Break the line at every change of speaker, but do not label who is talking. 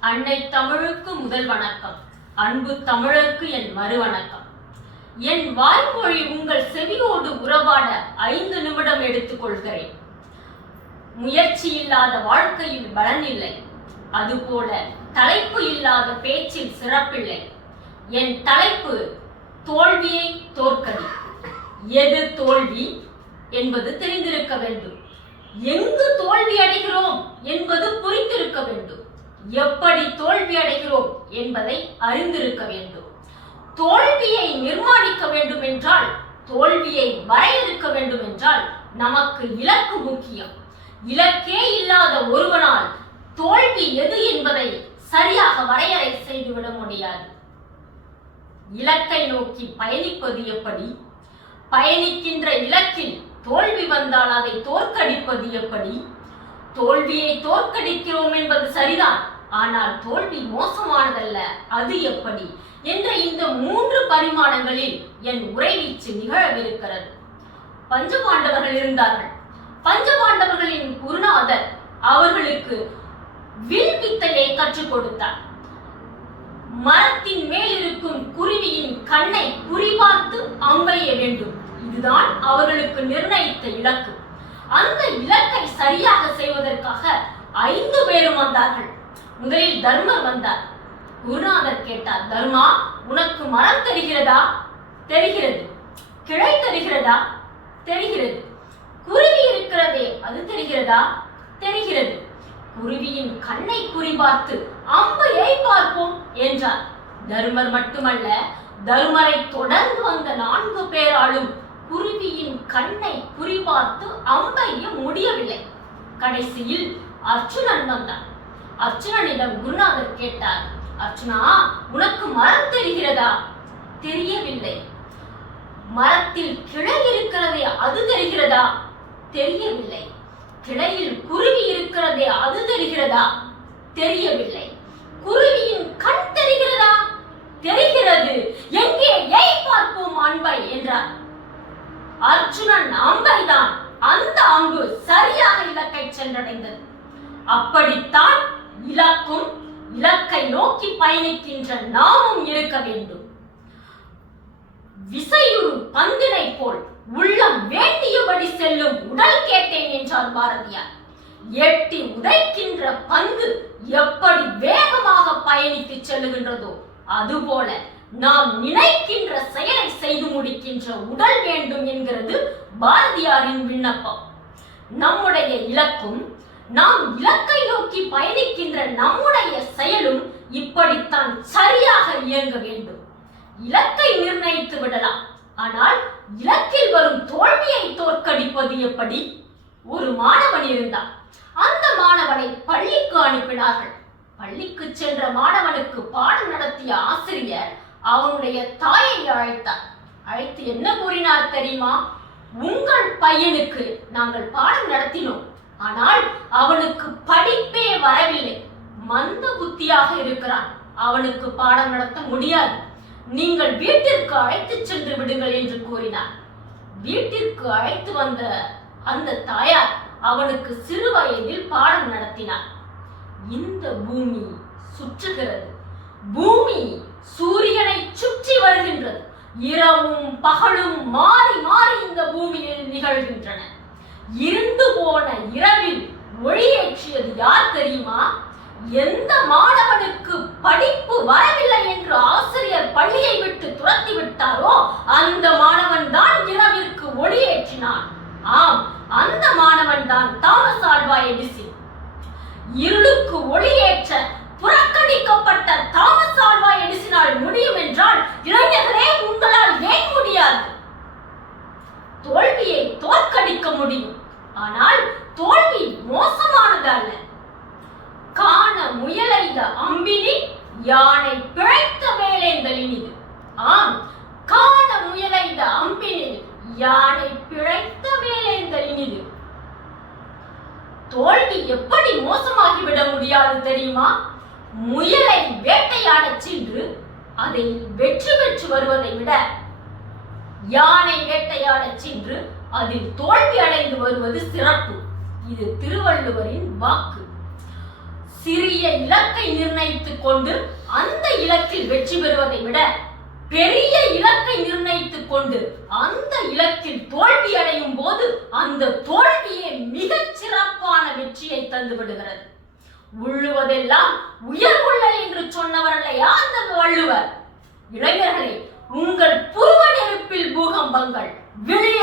அன்னை தமிழுக்கு முதல் வணக்கம். அன்பு தமிழருக்கு என் மறு வணக்கம் என் வாய்மொழி உங்கள் செவியோடு உறவாட ஐந்து நிமிடம் எடுத்துக் கொள்கிறேன் முயற்சி இல்லாத வாழ்க்கையில் பலன் இல்லை அதுபோல தலைப்பு இல்லாத பேச்சில் சிறப்பில்லை. என் தலைப்பு தோல்வியை தோற்கடி. எது தோல்வி என்பது தெரிந்திருக்க வேண்டும். எங்கு தோல்வி அடைகிறோம் என்பது புரிந்திருக்க வேண்டும். எப்படி தோல்வி அடைகிறோம் என்பதை அறிந்திருக்க வேண்டும். தோல்வியை நிர்மாணிக்க வேண்டும் என்றால் தோல்வியை வரையறுக்க வேண்டும் என்றால் நமக்கு இலக்கு முக்கியம். இலக்கே இல்லாத ஒருவனால் தோல்வி எது என்பதை சரியாக வரையறை செய்துவிட முடியாது. இலக்கை நோக்கி பயணிப்பது எப்படி? பயணிக்கின்ற இலக்கில் தோல்வி வந்தால் அதை தோற்கடிப்பது எப்படி? தோல்வியை தோற்கடிக்கிறோம் என்பது சரிதான். ஆனால் தோல்வி மோசமானதல்ல. அது எப்படி? என்ற இந்த மூன்று பரிமாணங்களில் என் உரைவீச்சு நிகழவிருக்கிறது. பஞ்சபாண்டவர்கள் இருந்தார்கள். பஞ்சபாண்டவர்களின் குருநாதர் அவர்களுக்கு வில் வித்தையை கற்றுக் கொடுத்தார். மரத்தின் மேல் இருக்கும் குருவியின் கண்ணை குறிபார்த்து அம்பெய்ய வேண்டும். இதுதான் அவர்களுக்கு நிர்ணயித்த இலக்கு. அந்த இலக்கை சரியாக செய்வதற்காக ஐந்து பேரும் வந்தார்கள். முதலில் தர்மர் வந்தார். குருநாதர் கேட்டார் தர்மா உனக்கு மரம் தெரிகிறதா? தெரிகிறது. கிளை தெரிகிறதா? தெரிகிறது. குருவி இருக்கிறதே அது தெரிகிறதா? தெரிகிறது. குருவியின் கண்ணை குறிபார்த்து அம்பையை பார்ப்போம் என்றார். தருமர் மட்டுமல்ல தருமரை தொடர்ந்து வந்த நான்கு பேராலும் குருவியின் கண்ணை குறிபார்த்து அம்பைய முடியவில்லை. கடைசியில் அர்ஜுனன் வந்தான். அர்ச்சுனனிடம் குருநாதர் கேட்டார் அர்ச்சுனா உனக்கு மரம் தெரிகிறதா? தெரியவில்லை. மரத்தில் கிளை இருக்கிறதே அது தெரிகிறதா? தெரியவில்லை. கிளையில் குருவி இருக்கிறதே அது தெரிகிறதா? தெரியவில்லை குருவியின் கண் தெரிகிறதா தெரிகிறது எங்கே ஏய் பார்ப்போம் அன்பை என்றார் அர்ஜுனன் அம்பைதான் அந்த அம்பு சரியாக இலக்கை சென்றடைந்தது அப்படித்தான் இலக்கும் இலக்கை நோக்கி பயணிக்கின்ற நாமும் இருக்க வேண்டும். விசையுறு பந்தினை போல் உள்ளம் வேண்டியபடி செல்லும் உடல் கேட்டேன் என்றார் பாரதியார். எட்டி உதைக்கின்ற பந்து எப்படி வேகமாக பயணித்து செல்லுகின்றதோ அதுபோல நாம் நினைக்கின்ற செயலை செய்து முடிக்கின்ற உடல் வேண்டும் என்கிறது பாரதியாரின் விண்ணப்பம். நம்முடைய இலக்கும் நாம் இலக்கை நோக்கி பயணிக்கின்ற நம்முடைய செயலும் இப்படித்தான் சரியாக இயங்க வேண்டும். இலக்கை நிர்ணயித்து விடலாம். ஆனால் இலக்கில் வரும் தோல்வியை தோற்கடிப்பது எப்படி? ஒரு மாணவன் இருந்தான். அந்த மாணவனை பள்ளிக்கு அனுப்பினார்கள். பள்ளிக்கு சென்ற மாணவனுக்கு பாடம் நடத்திய ஆசிரியர் அவனுடைய தாயை அழைத்தார். அழைத்து என்ன கூறினார் தெரியுமா? உங்கள் பையனுக்கு நாங்கள் பாடம் நடத்தினோம். ஆனால் அவனுக்கு படிப்பே வரவில்லை. மந்த புத்தியாக இருக்கிறான். அவனுக்கு பாடம் நடத்த முடியாது. நீங்கள் வீட்டிற்கு அழைத்து சென்று விடுங்கள் என்று கூறினார். வீட்டிற்கு அழைத்து வந்த அந்த தாயார் அவனுக்கு சிறு வயதில் பாடம் நடத்தினார். இந்த பூமி சுற்றுகிறது. பூமி சூரியனை சுற்றி வருகின்றது. இரவும் பகலும் மாறி மாறி இந்த பூமியில் நிகழ்கின்றன. இருந்து போன இரவில் ஒளியேற்றியது யார் தெரியுமா? எந்த மாணவனுக்கு படிப்பு வரவில்லை என்று ஆசிரியர் பள்ளியை விட்டு துரத்தி விட்டாரோ அந்த மாணவன் தான் இரவிற்கு ஒளியேற்றினான் ஆம் அந்த மாணவன் தான் தாமஸ் ஆல்வா எடிசி. இருளுக்கு ஒளியேற்ற புறக்கணிக்கப்பட்ட தாமஸ் ஆல்வா எடிசினால் முடியும் என்றால் இளைஞர்களே உங்களால் ஏன் முடியாது தோல்வியை தோற்கடிக்க முடியும் ஆனால் தோல்வி மோசமானது அல்ல காண முயலைத அம்பினி யானை பிழைத்த வேலேந்தலினிது ஆம் காண முயலைத அம்பினில் யானை பிழைத்த வேலேந்தலினிது தோல்வி எப்படி மோசமாகிவிட முடியாது தெரியுமா? முயலை வேட்டையாடச் சென்று அதை வெற்றி பெற்று வருவதை விட யானை வேட்டையாடச் சென்று அதில் தோல்வி அடைந்து வருவது சிறப்பு. இது திருவள்ளுவரின் வாக்கு. சிறிய இலக்கை நிர்ணயித்துக் கொண்டு அந்த இலக்கில் வெற்றி பெறுவதை விட பெரிய இலக்கை நிர்ணயித்துக் கொண்டு அந்த இலக்கில் தோல்வி அடையும் போது அந்த தோல்வியே மிகச் சிறப்பான வெற்றியை தந்து விடுகிறது. உள்ளுவதெல்லாம் உயர்வுள்ள என்று சொன்னவர் இல்லையா அந்த வள்ளுவர்? இளைஞர்களே உங்கள் புருவ நெருப்பில் பூகம்பங்கள் விழி